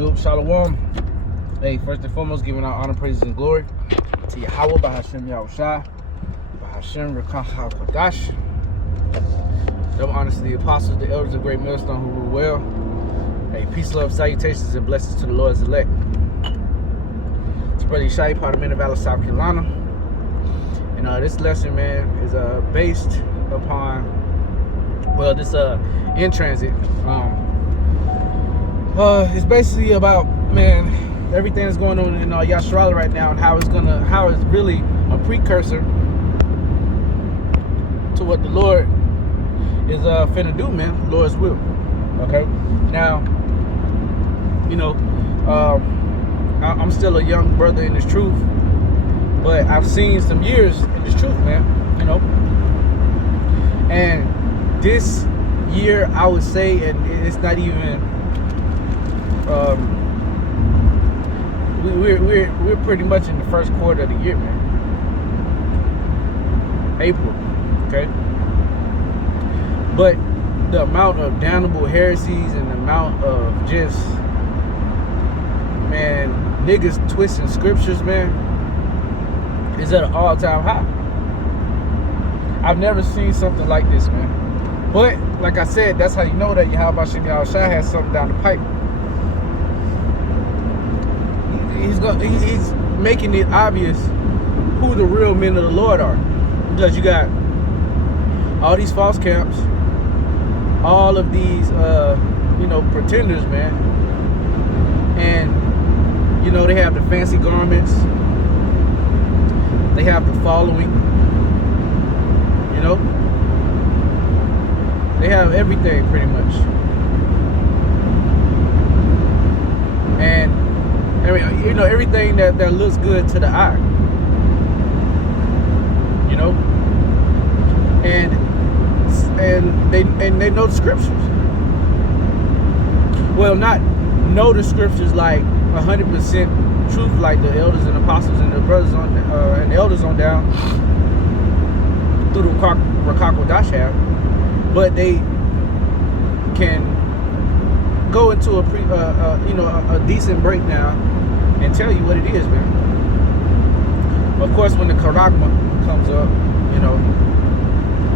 Yo, Shalom. Hey, first and foremost, giving our honor, praises, and glory to Yahweh, Bahashem Yahushua, Bahashem Rekach HaKodash. Double honors to the apostles, the elders of Great Millstone who rule well. Hey, peace, love, salutations, and blessings to the Lord's elect. It's Brother Yeshai, part of Men of Valor, South Carolina. And this lesson, man, is based upon, well, this in transit. It's basically about, man, everything that's going on in Yasharala right now, and how it's really a precursor to what the Lord is finna do, man. The Lord's will. Okay. Now, you know, I'm still a young brother in this truth, but I've seen some years in this truth, man. You know, and this year I would say, and it's not even. We're pretty much in the first quarter of the year, man. April, okay. But the amount of damnable heresies and the amount of just, man, niggas twisting scriptures, man, is at an all-time high. I've never seen something like this, man. But like I said, that's how you know that Yahweh Yahushua has something down the pipe. He's making it obvious who the real men of the Lord are, because you got all these false camps, all of these pretenders, man, and you know they have the fancy garments, they have the following, you know, they have everything pretty much, and I mean, you know, everything that looks good to the eye, you know, and they know the scriptures. Well, not know the scriptures like 100% truth, like the elders and apostles and the brothers on and the elders on down through the Rekach HaKodash have, but they can go into a decent breakdown and tell you what it is, man. Of course, when the Karagma comes up, you know,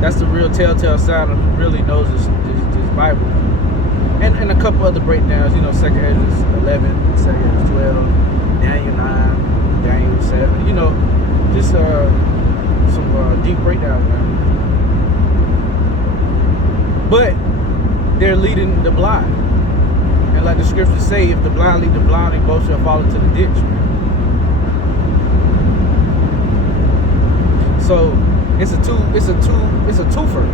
that's the real telltale sign of who really knows this Bible. And a couple other breakdowns, you know, 2nd Ezra's 11, 2nd Ezra's 12, Daniel 9, Daniel 7, you know, just some deep breakdowns, man. But they're leading the blind. And like the scriptures say, if the blind lead the blind, they both shall fall into the ditch. So it's a twofer.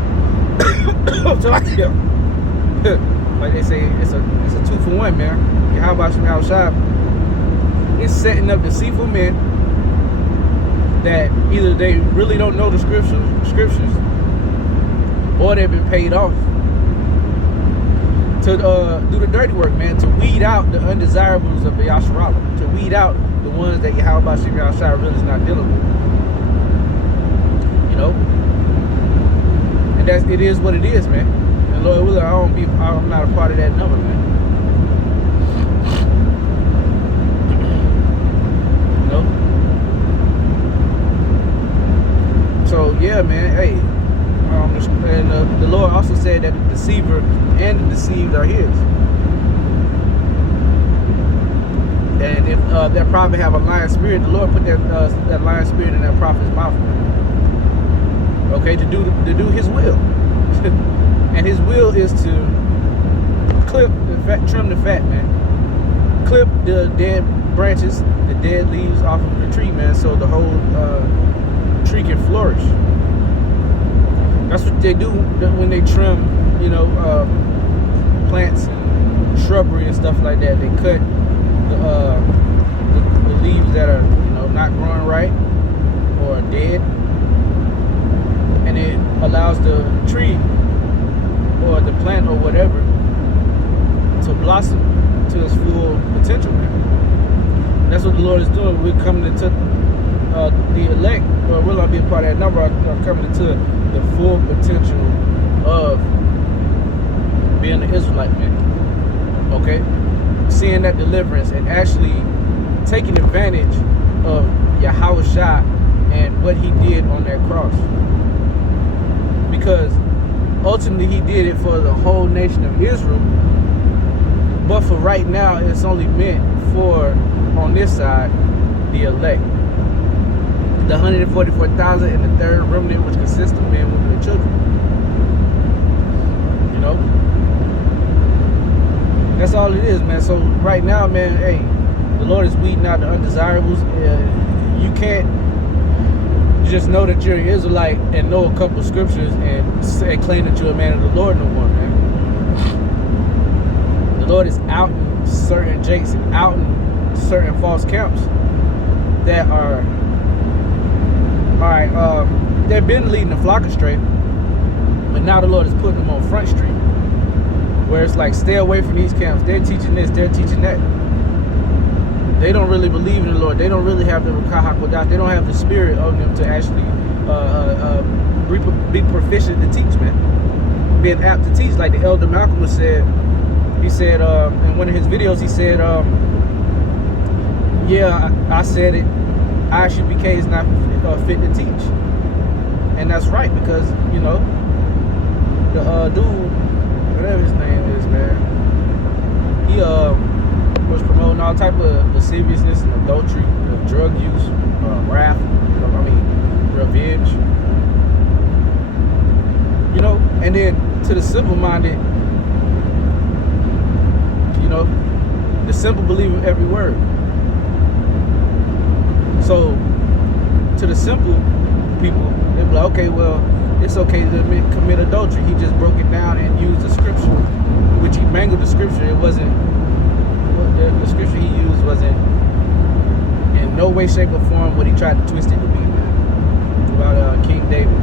Like they say, it's a 2-for-1, man. Yahweh Yahushua is setting up deceitful men that either they really don't know the scriptures, or they've been paid off to do the dirty work, man, to weed out the undesirables of the Yasharala, to weed out the ones that Yahweh Yahushua really is not dealing with. You know? And it is what it is, man. And Lord willing, I'm not a part of that number, man. You know? So yeah, man, hey. And the Lord also said that the deceiver and the deceived are his. And if that prophet have a lying spirit, the Lord put that lying spirit in that prophet's mouth. Okay, to do his will. And his will is to trim the fat, man. Clip the dead branches, the dead leaves off of the tree, man, so the whole tree can flourish. That's what they do when they trim, you know, plants and shrubbery and stuff like that. They cut the leaves that are, you know, not growing right or dead, and it allows the tree or the plant or whatever to blossom to its full potential. That's what the Lord is doing. We're coming into the elect, or will I be a part of that number? I'm coming into the full potential of being an Israelite, man. Okay? seeing that deliverance and actually taking advantage of Yahushua and what he did on that cross. Because ultimately he did it for the whole nation of Israel. But for right now, it's only meant for, on this side, the elect. The 144,000 and the third remnant, which consists of men, women, and children. You know? That's all it is, man. So right now, man, hey, the Lord is weeding out the undesirables. You can't just know that you're an Israelite and know a couple scriptures and claim that you're a man of the Lord no more, man. The Lord is out in certain jakes and out in certain false camps that are, they've been leading the flock astray, but now the Lord is putting them on Front Street, where it's like, stay away from these camps. They're teaching this, they're teaching that. They don't really believe in the Lord. They don't really have the Ruach HaKodesh. They don't have the spirit of them to actually be proficient to teach, man. Being apt to teach, like the Elder Malcolm said. He said in one of his videos, he said, yeah, I said it. ISUPK is not fit to teach. And that's right, because, you know, the dude, whatever his name is, man, he was promoting all type of lasciviousness and adultery, drug use, wrath, revenge, you know. And then to the simple-minded, you know, the simple believe in every word. So to the simple people, they'll be like, okay, well, it's okay to commit adultery. He just broke it down and used the scripture, which he mangled the scripture. It wasn't, the scripture he used wasn't in no way, shape, or form what he tried to twist it to be, man. About King David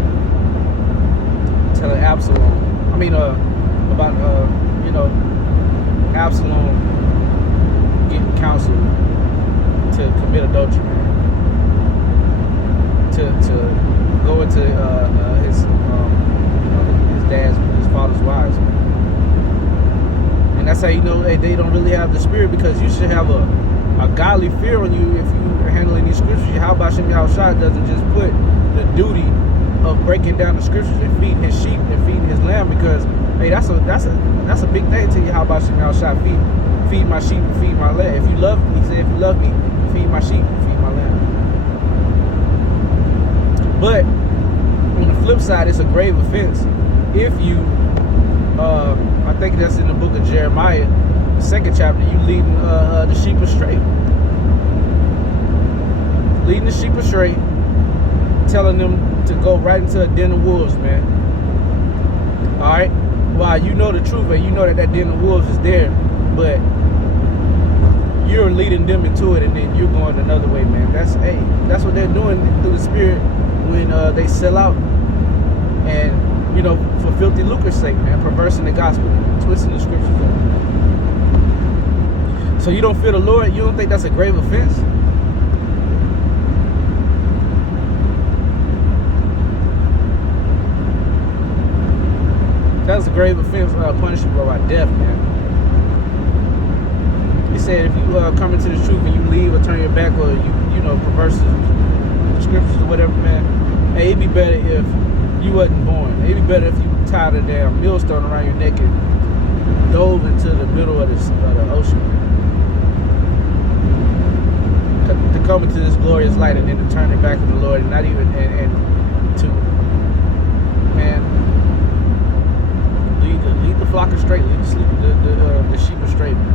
telling Absalom, Absalom getting counsel to commit adultery, man. To go into his father's wives, man. And that's how you know they don't really have the spirit, because you should have a godly fear on you if you are handling these scriptures. How about Shem Yahushua doesn't just put the duty of breaking down the scriptures and feeding his sheep and feeding his lamb, because hey, that's a big thing to you. How about Shem Yahushua feed my sheep and feed my lamb? If you love me, he said, if you love me, feed my sheep and feed my lamb. But on the flip side, it's a grave offense if you, I think that's in the book of Jeremiah, the 2nd chapter, you leading the sheep astray. Leading the sheep astray, telling them to go right into a den of wolves, man. All right? Well, you know the truth, and you know that den of wolves is there, but you're leading them into it, and then you're going another way, man. That's what they're doing through the spirit when they sell out and, you know, for filthy lucre's sake, man, perversing the gospel, twisting the scriptures up. So you don't fear the Lord? You don't think that's a grave offense? That's a grave offense, punishable by death, man. He said if you come into the truth and you leave or turn your back, or you know, perverse the scriptures or whatever, man, hey, it'd be better if you wasn't born. It'd be better if you tied a damn millstone around your neck and dove into the middle of the ocean. To come into this glorious light and then to turn it back to the Lord, and not even and to, man, lead the flock astray, lead the sheep astray, man.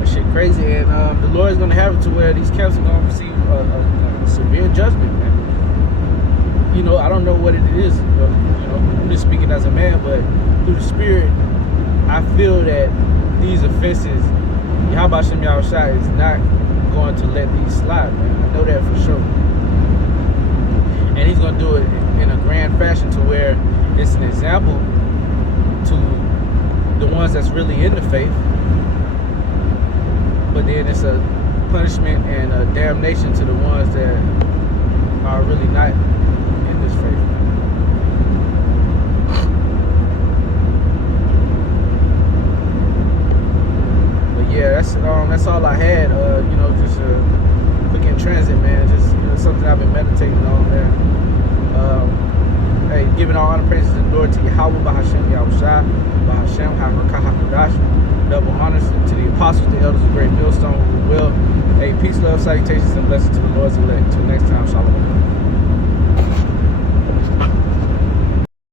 That shit crazy, and the Lord is gonna have it to where these camps are gonna receive a severe judgment, man. You know, I don't know what it is. You know, I'm just speaking as a man, but through the Spirit, I feel that these offenses, Yahweh Shem Yahushua is not going to let these slide, man. I know that for sure. And he's going to do it in a grand fashion to where it's an example to the ones that's really in the faith. But then it's a punishment and a damnation to the ones that are really not in this faith. that's all I had. You know, just quick in transit, man. Just something I've been meditating on, man. Hey, giving all honor, praises, and glory to Yahweh, Bahashem, Yahushua, Bahashem, HaRakah, HaKodash. Double honors to the apostles, the elders, the great millstone, who will. Hey, peace, love, salutations, and blessings to the Lord's elect. Until next time, shalom.